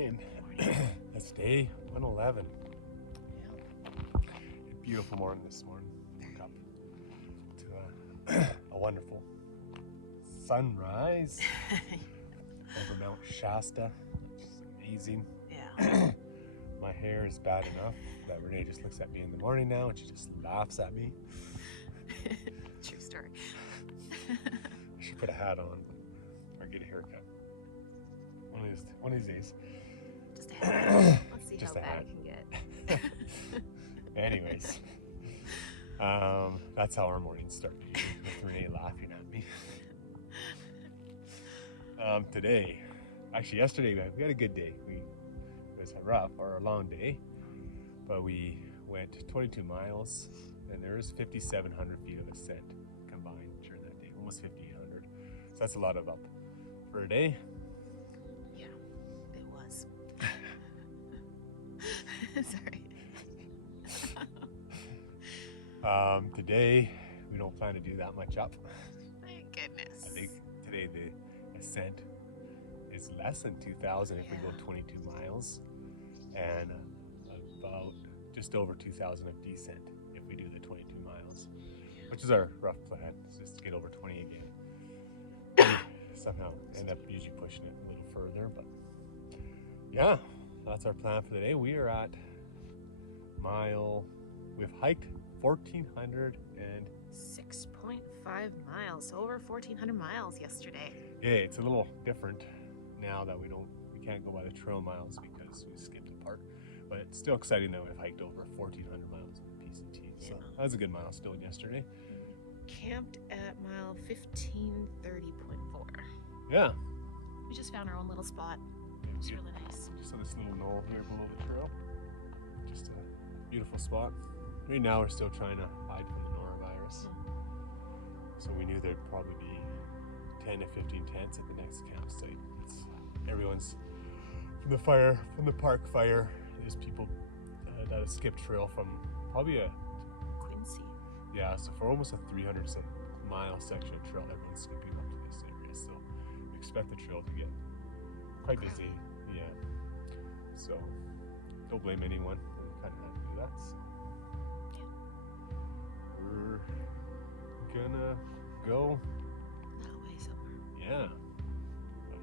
morning. It's day 111. Yeah. Beautiful morning this morning. Woke up to a wonderful sunrise over Mount Shasta, which is amazing. Yeah. My hair is bad enough that Renee just looks at me in the morning now and she just laughs at me. True story. I should put a hat on or get a haircut. One of these days. Just a hat. Let's see Just how a bad hat. it can get. Anyways, that's how our mornings start, with Renee laughing at me. Yesterday we had a good day. It was a rough or a long day, but we went 22 miles and there was 5,700 feet of ascent combined during that day, almost 5,800. So that's a lot of up for a day. Yeah, it was. Sorry. Today we don't plan to do that much up. Thank goodness. I think today the ascent is less than 2,000 if we go 22 miles, and about just over 2,000 of descent if we do the 22 miles, which is our rough plan. It's just to get over 20 again. Somehow end up usually pushing it a little further, but yeah, that's our plan for the day. We are at we've hiked 1,400 and 6.5 miles, over 1,400 miles yesterday. yeah, it's a little different now that we can't go by the trail miles because we skipped a part, but it's still exciting that we've hiked over 1,400 miles with PCT. So that was a good milestone yesterday. Camped at mile 1530.4. Yeah. We just found our own little spot. It was really nice. Just on this little knoll here below the trail. Just a beautiful spot. Right now we're still trying to hide from the norovirus. So we knew there'd probably be 10 to 15 tents at the next campsite. Everyone's from the park fire. There's people that have skipped trail from probably Quincy. Yeah, so for almost a 300-mile section of trail, everyone's skipping up to this area. So we expect the trail to get quite busy. Yeah. So don't blame anyone. We kind of have to do that. So we're gonna go. That way somewhere. Yeah. So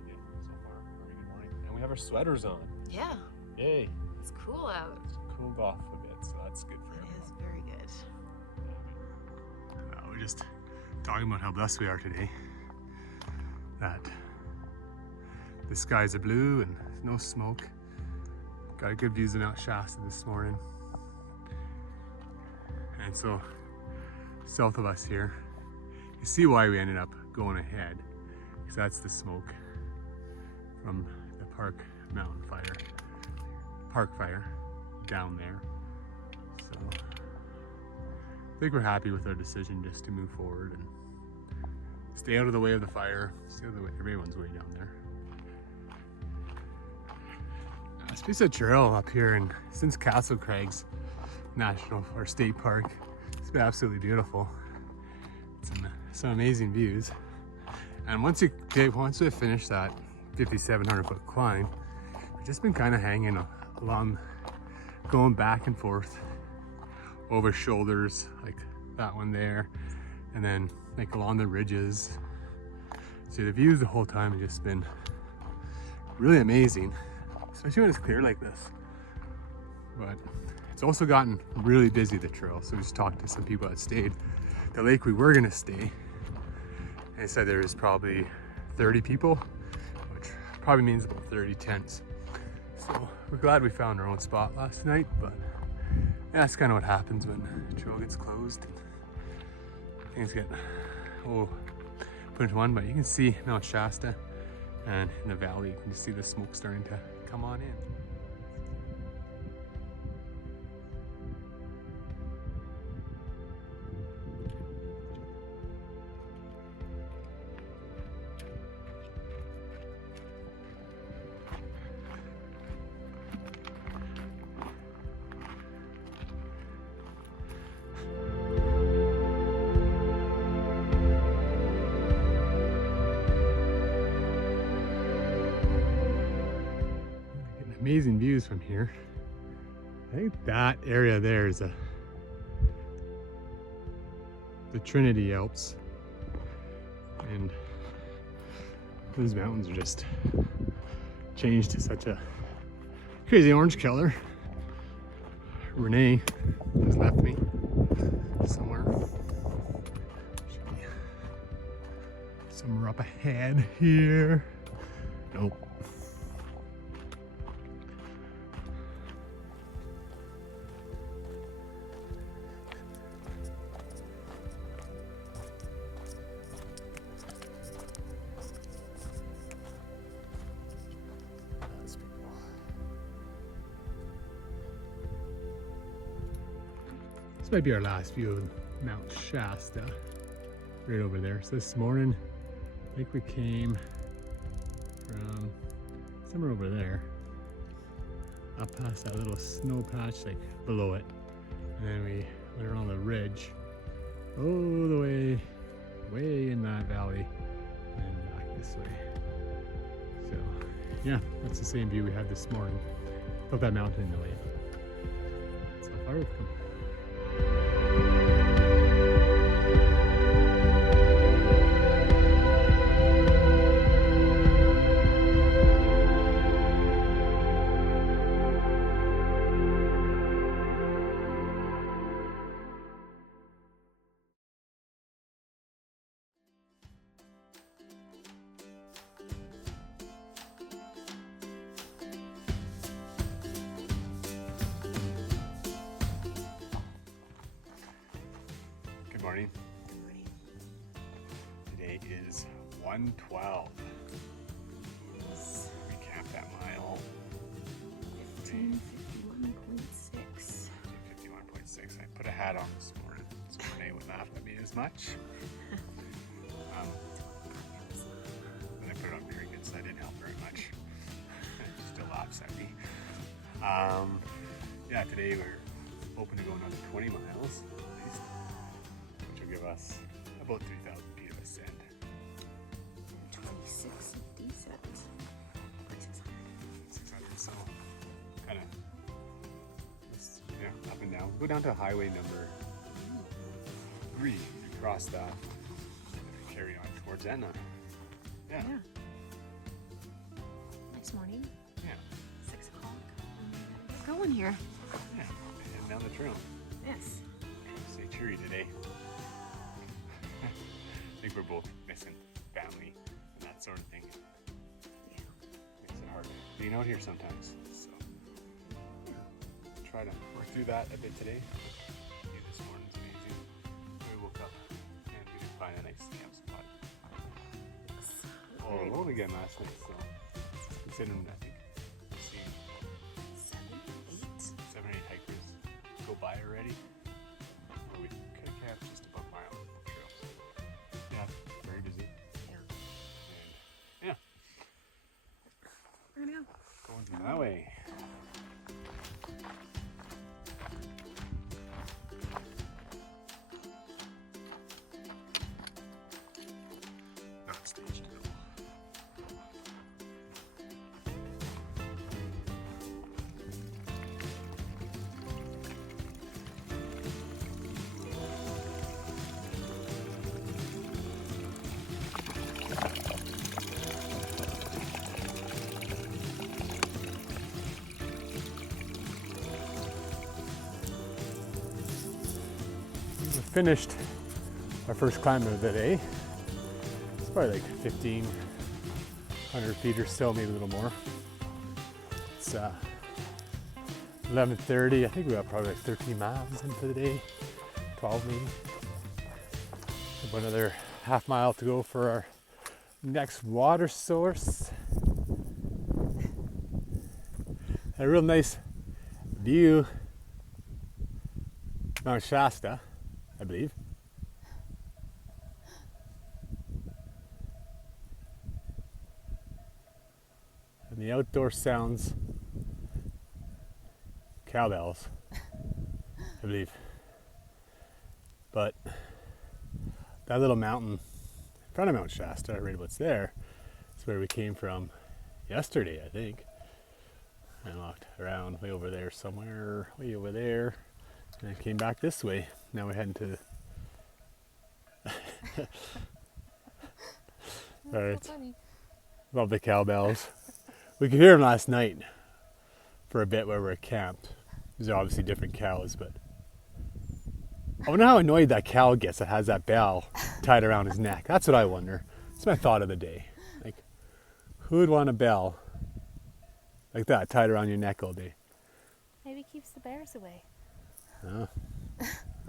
far, very good morning. And we have our sweaters on. Yeah. Yay. It's cool out. It's cooled off a bit, so that's good for everyone. It is very good. We're just talking about how blessed we are today. That the skies are blue and no smoke. Got a good views of Mount Shasta this morning. And so south of us here, you see why we ended up going ahead, because that's the smoke from the park fire down there. So I think we're happy with our decision just to move forward and stay out of the way of the fire, stay out of the way, everyone's way down there. This piece of trail up here, and since Castle Crags National or State Park, it's been absolutely beautiful. Some amazing views. And once we finish that 5,700 foot climb, we've just been kind of hanging along, going back and forth over shoulders like that one there, and then like along the ridges. So the views the whole time have just been really amazing, especially when it's clear like this. But it's also gotten really busy, the trail. So we just talked to some people that stayed the lake we were gonna stay, and they said there was probably 30 people, which probably means about 30 tents. So we're glad we found our own spot last night, but yeah, that's kind of what happens when the trail gets closed. Things get put into one, but you can see Mount Shasta, and in the valley you can see the smoke starting to come on in. amazing views from here. I think that area there is the Trinity Alps, and those mountains are just changed to such a crazy orange color. Renee has left me somewhere. Somewhere up ahead here. Nope. This might be our last view of Mount Shasta, right over there. So this morning, I think we came from somewhere over there, up past that little snow patch, like below it. And then we went around the ridge, all the way in that valley, and back this way. So yeah, that's the same view we had this morning, up that mountain in the way. That's how far we've come. Good morning. Today is 1:12. We camped that mile. 1551.6. 51.6. I put a hat on this morning, so Renee wouldn't laugh at me as much. But I put it on very good, so I didn't help very much. She still laughs at me. Yeah, today we're hoping to go another 20 miles at least, which will give us about 3,000 feet of ascent. 26 of descent. 600, so kind of, yeah, up and down. Go down to highway number 3, cross that, and carry on towards Etna. Yeah. Nice morning. Yeah. 6 o'clock. Get going here. Yeah. Heading down the trail. Yes. Stay cheery today. I think we're both missing family and that sort of thing. Yeah. Makes it hard being out here sometimes. So try to work through that a bit today. Yeah, this morning's amazing. We woke up and we did find a nice camp spot. Oh, alone again last night, so considering I think we've seen 7 or 8 hikers go by already. Well, we could have camped just above my own trail. Yeah, very busy. Yeah. And yeah, We're gonna go. going that way. Not staged at all. We finished our first climb of the day. It's probably like 1,500 feet or so, maybe a little more. It's 11:30. I think we got probably like 13 miles in for the day, 12 maybe. About another half mile to go for our next water source. A real nice view, Mount Shasta, I believe. And the outdoor sounds, cowbells, I believe. But that little mountain in front of Mount Shasta, right what's there, is where we came from yesterday, I think. and walked around way over there somewhere, way over there, and then came back this way. Now we're heading to Alright. So funny. Love the cowbells. We could hear them last night for a bit where we're camped. These are obviously different cows, but I wonder how annoyed that cow gets that has that bell tied around his neck. That's what I wonder. It's my thought of the day. Like, who would want a bell like that tied around your neck all day? Maybe keeps the bears away. Oh.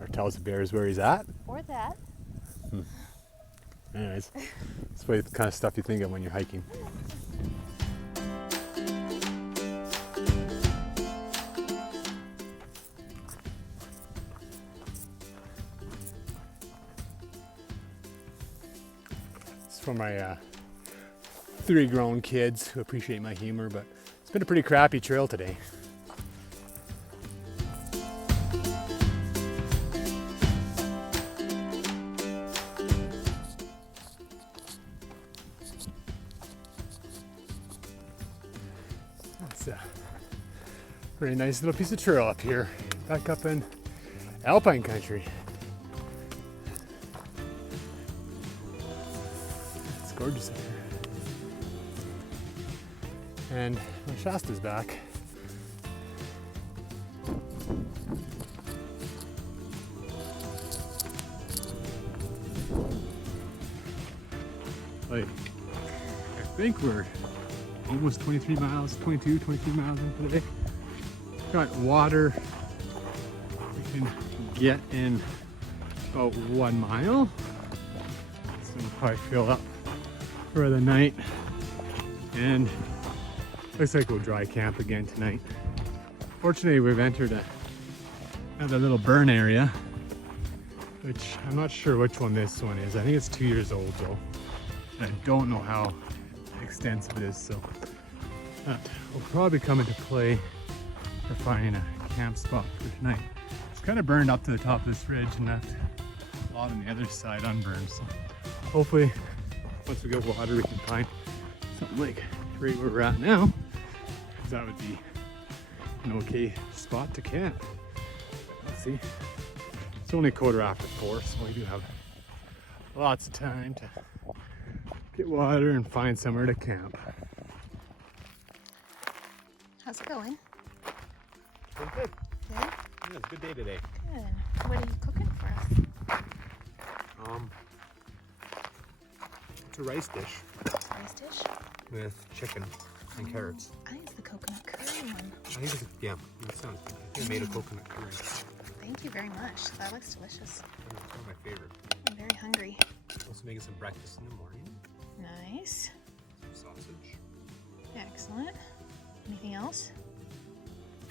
Or tells the bears where he's at. Or that. Anyways, that's the kind of stuff you think of when you're hiking. It's for my 3 grown kids who appreciate my humor, but it's been a pretty crappy trail today. It's a very nice little piece of trail up here, back up in Alpine country. It's gorgeous up here. And my Shasta's back. Like, I think we're almost 23 miles, 22, 23 miles in today. Got water we can get in about 1 mile. So we'll probably fill up for the night. And looks like we'll dry camp again tonight. Fortunately, we've entered another little burn area, which I'm not sure which one this one is. I think it's 2 years old though. And I don't know how extensive it is, so that will probably come into play for finding a camp spot for tonight. It's kind of burned up to the top of this ridge and left a lot on the other side unburned, so hopefully once we get water we can find something like right where we're at now, because that would be an okay spot to camp. Let's see. It's only 4:15, so we do have lots of time to get water and find somewhere to camp. How's it going? Pretty good. Good? Yeah, it's a good day today. Good. What are you cooking for us? It's a rice dish Rice dish? with chicken and carrots. I think it's the coconut curry one. I think it's, yeah, it sounds good. I think I made a coconut curry. Thank you very much. That looks delicious. It's one of my favorite. I'm very hungry. Also making some breakfast in the morning. Nice. Some sausage. Excellent. Anything else?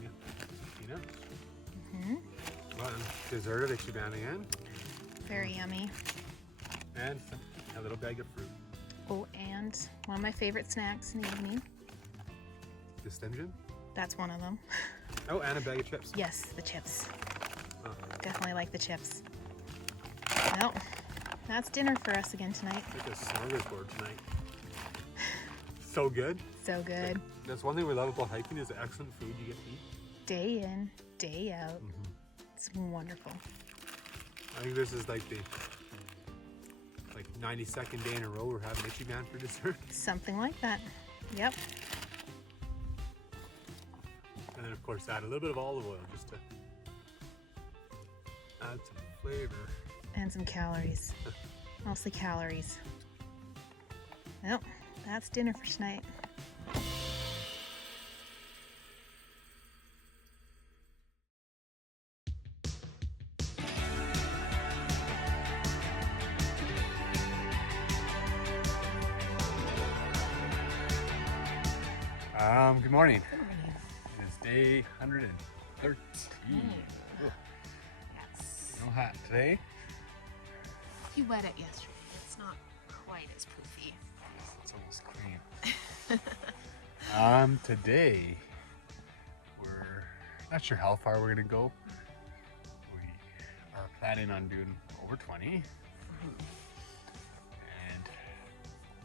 Yeah. Peanut. Mm-hmm. Well, and dessert of Ichiban again. Very yummy. And a little bag of fruit. Oh, and one of my favorite snacks in the evening. Distension. That's one of them. Oh, and a bag of chips. Yes, the chips. Oh. Definitely like the chips. Well, that's dinner for us again tonight. It's like a smorgasbord tonight. So good. So good. That's one thing we love about hiking is the excellent food you get to eat. Day in, day out. It's wonderful. I think this is like the 92nd day in a row we're having Ichiban for dessert. Something like that. Yep. And then of course add a little bit of olive oil just to add some flavor. And some calories. Mostly calories. Well, that's dinner for tonight. Good morning. Good morning. It is day 113. Yes. No hat today. You wet it yesterday. It's not quite as poofy. It's almost clean. Today we're not sure how far we're gonna go. We are planning on doing over 20. And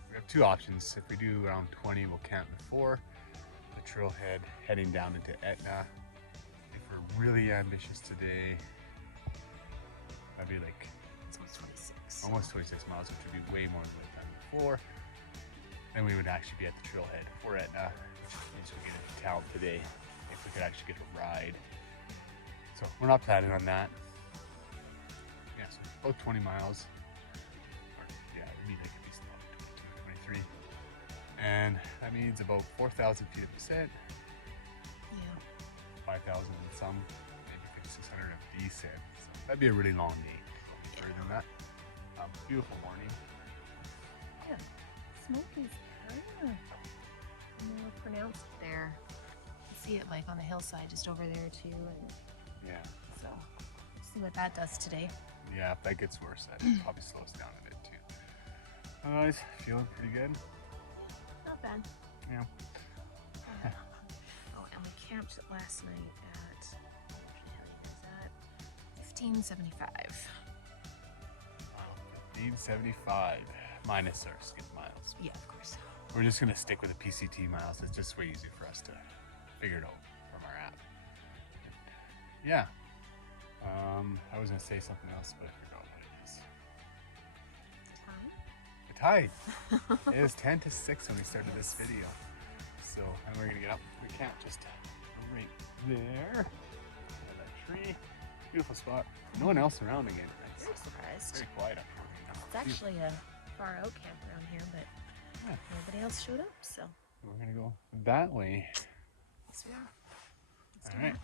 we have two options. If we do around 20, we'll camp before the the trailhead heading down into Etna. If we're really ambitious today, that'd be like It's almost 26 miles, which would be way more than we've done before. Then we would actually be at the trailhead for Etna, which means we get into town today if we could actually get a ride. So we're not planning on that. Yeah, so about 20 miles. Or, yeah, it'd be like at least about 22, 23. And that means about 4,000 feet of ascent, Yeah. 5,000 and some, maybe 5,600 of descent. So that'd be a really long day. Further than that. Beautiful morning. Yeah. Smoke is kind of more pronounced there. You see it like on the hillside just over there too. And Yeah. so see what that does today. Yeah, if that gets worse, that probably slows down a bit too. Otherwise, feeling pretty good. Not bad. Yeah. Oh, and we camped last night at, what was that? 1575. Wow, 1575 minus our skip miles. Yeah, of course. We're just gonna stick with the PCT miles. It's just way easier for us to figure it out from our app. Yeah. I was gonna say something else, but I forgot what it is. The tide. It is 10 to 6 when we started this video. So, and we're gonna get up. We can't just right there. By that tree. Beautiful spot. No one else around again. It's Very surprised. very quiet up here. It's actually a far out camp around here, but Yeah. nobody else showed up, so We're gonna go that way. yes we are. Let's do All right. it.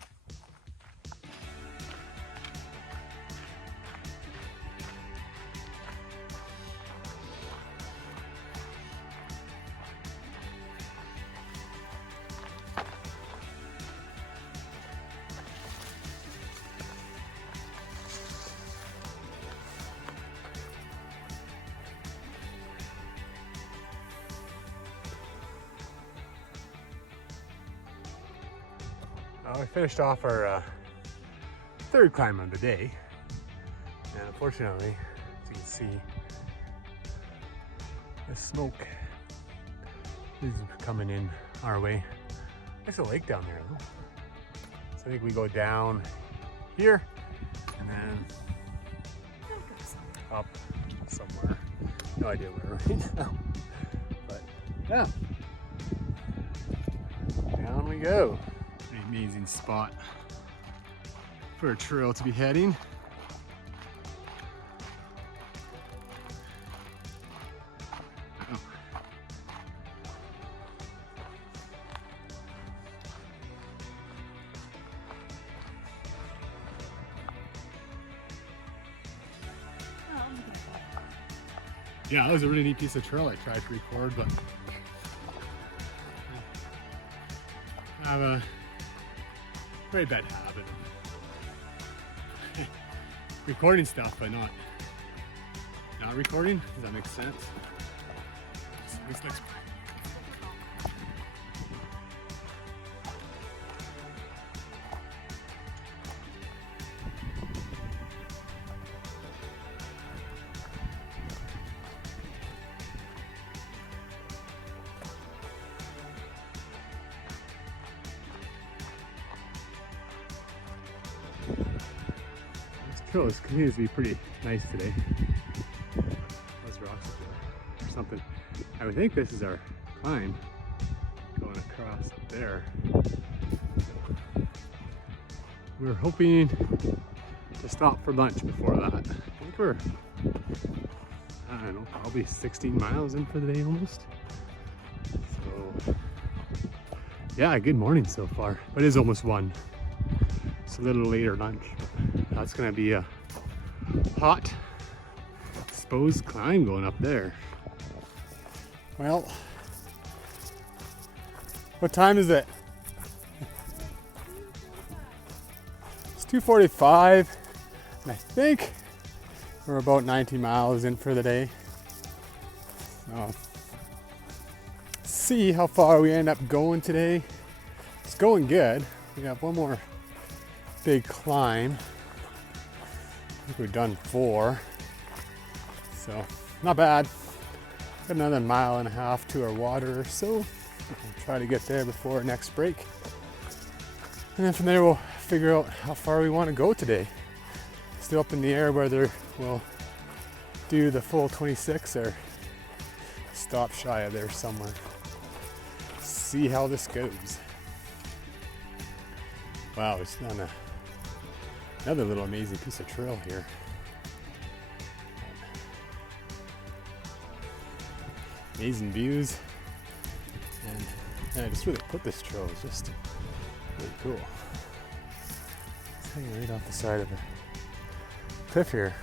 We finished off our third climb of the day, and unfortunately, as you can see, the smoke is coming in our way. There's a lake down there though. So I think we go down here and then up somewhere. No idea where right now. But yeah. Down we go. Pretty amazing spot for a trail to be heading. Oh. Yeah, that was a really neat piece of trail I tried to record, but I have a very bad habit of recording stuff, but not recording. Does that make sense? This looks trail continues to be pretty nice today. Those rocks up there or something. I would think this is our climb going across up there. We're hoping to stop for lunch before that. I think we're, I don't know, probably 16 miles in for the day almost. So yeah, good morning so far, but it is almost 1. It's a little later lunch. That's gonna be a hot, exposed climb going up there. Well, what time is it? It's 2:45, and I think we're about 19 miles in for the day. So, see how far we end up going today. It's going good. We got one more big climb. I think we've done 4, so not bad. Got another 1.5 miles to our water or so. We'll try to get there before next break. And then from there we'll figure out how far we want to go today. Still up in the air whether we'll do the full 26 or stop shy of there somewhere. See how this goes. Wow, it's on another little amazing piece of trail here. Amazing views, and yeah, I just really put this trail. It's just really cool. It's hanging right off the side of the cliff here.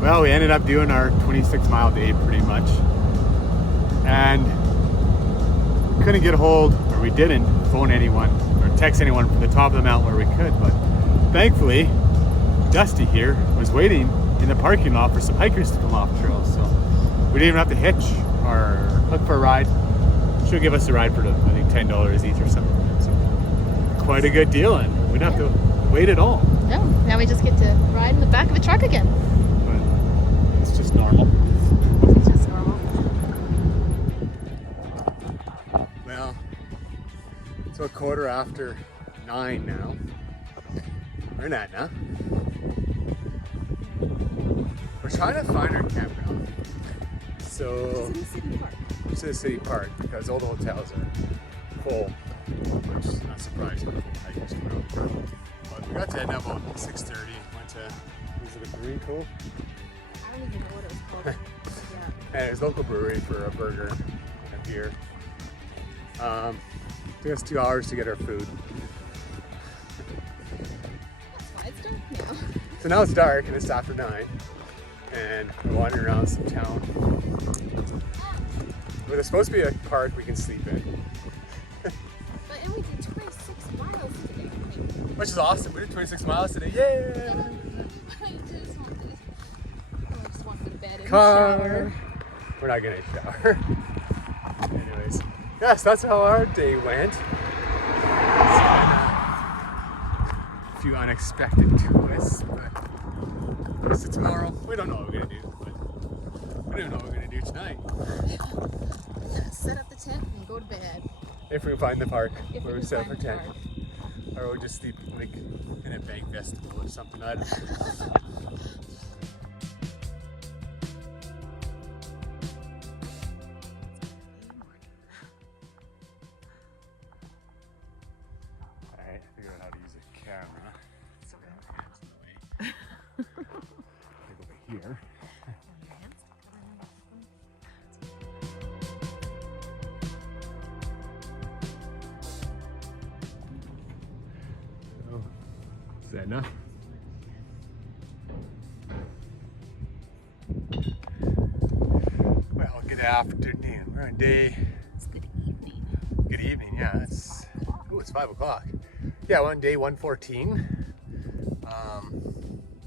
Well, we ended up doing our 26-mile day pretty much, and we couldn't get a hold, or we didn't phone anyone or text anyone from the top of the mountain where we could, but thankfully Dusty here was waiting in the parking lot for some hikers to come off trail, so we didn't even have to hitch or look for a ride. She'll give us a ride for I think $10 each or something, so quite a good deal, and we don't have to wait at all. No, now we just get to ride in the back of a truck again. It's just normal. It's just normal. Well, it's a 9:15 now. We're in Etna. We're trying to find our campground. So It's in the city park. it's in the city park because all the hotels are full, which is not surprising with hikers come out. But we got to Etna about 6:30. Went to, was it a brewery cove? I don't even know what it was called. Yeah. And it was a local brewery for a burger and a beer. Took us 2 hours to get our food. That's why it's dark now. So now it's dark and it's after 9, and we're wandering around some town. But there's supposed to be a park we can sleep in. And we did 26 miles today. Which is awesome. We did 26 miles today. Yay! I just want to go to bed and Car. shower. We're not gonna shower. Anyways, yes, that's how our day went. It's a few unexpected twists, but so tomorrow we don't know what we're gonna do. But we don't know what we're gonna do tonight. Set up the tent and go to bed. If we can find the park If where we we set up can our find tent, the or we'll just sleep like in a bank festival or something. I don't know. Alright, I figured out how to use a camera. So my hands in the way. Like over here. So, is that enough? Well, good afternoon. We're on day. It's good evening. Good evening, yeah. It's 5 o'clock. Yeah, we're on day 114.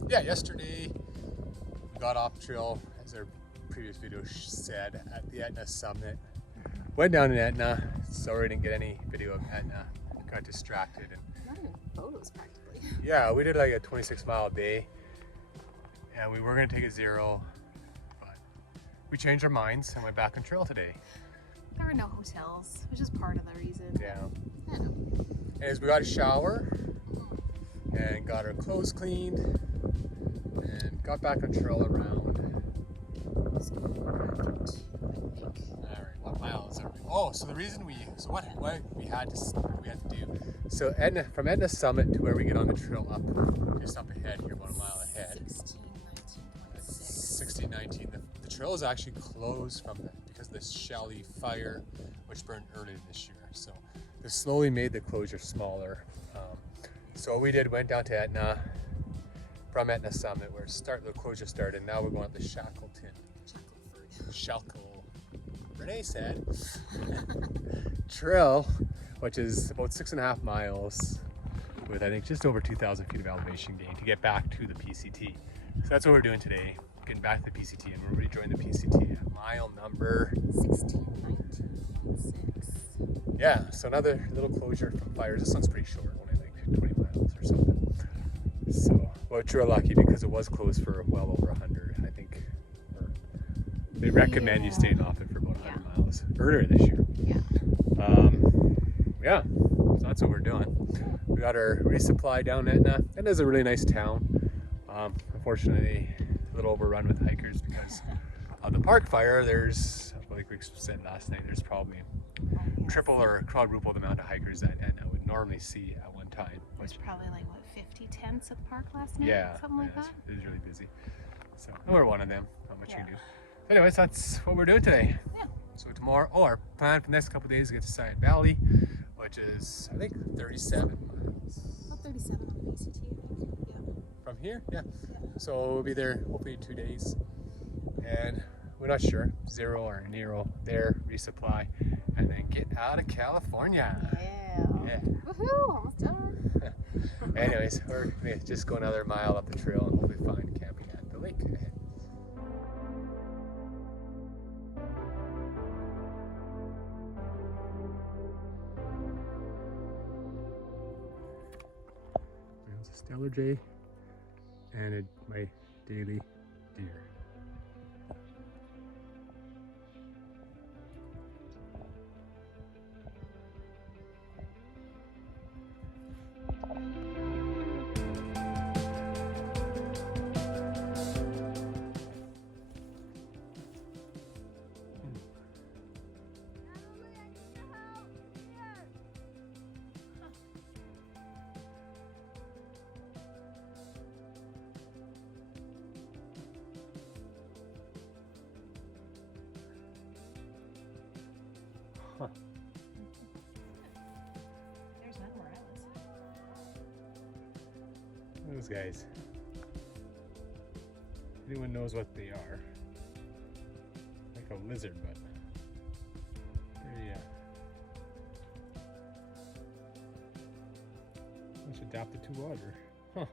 Yeah, yesterday we got off trail, as our previous video said, at the Etna summit. Went down in Etna, sorry I didn't get any video of Etna. Got distracted. And Not even photos practically. yeah, we did like a 26-mile day, and we were gonna take a 0, but we changed our minds and went back on trail today. There were no hotels, which is part of the reason. Yeah. I know. And as we got a shower and got our clothes cleaned and got back on trail around. Alright, what miles are we? Oh, so the reason what we had to do. So from Etna summit to where we get on the trail up, just up ahead here, about a mile ahead. 1619. The trail is actually closed because of the Shelley fire, which burned earlier this year. So they slowly made the closure smaller. So what we did, went down to Etna, from Etna summit where the closure started. Now we're going up to Shackleton. Renee said, trail, which is about 6.5 miles with I think just over 2,000 feet of elevation gain to get back to the PCT. So that's what we're doing today, getting back to the PCT, and we're rejoining the PCT at mile number 1619.6. Yeah, so another little closure from fires. This one's pretty short, only like 20 miles or something. So, which we're lucky because it was closed for well over 100, I think. Or they recommend you staying off it for about 100 miles earlier this year. Yeah, so that's what we're doing. We got our resupply down Etna. Etna's a really nice town. Unfortunately, a little overrun with hikers because of the park fire. There's, like we said last night, there's probably triple or quadruple the amount of hikers that Etna would normally see at one time. There's probably like, what, 50 tents at the park last night? Yeah, Something like that? It was really busy. So, and we're one of them. Not much you can do. Anyways, that's what we're doing today. Yeah. So tomorrow, our plan for the next couple of days is to get to Science Valley, which is, I think, 37 miles. About 37 on the PCT, I think. Yeah. From here? Yeah. So we'll be there hopefully 2 days. And we're not sure. 0 or near there, resupply, and then get out of California. Yeah. Woohoo! Almost done. Anyways, we're gonna just go another mile up the trail and hopefully find camping at the lake ahead. There's a Stellar Jay and my daily deer. Huh. There's none where I was. Those guys. Anyone knows what they are? Like a lizard, but very much adapted to water. Huh.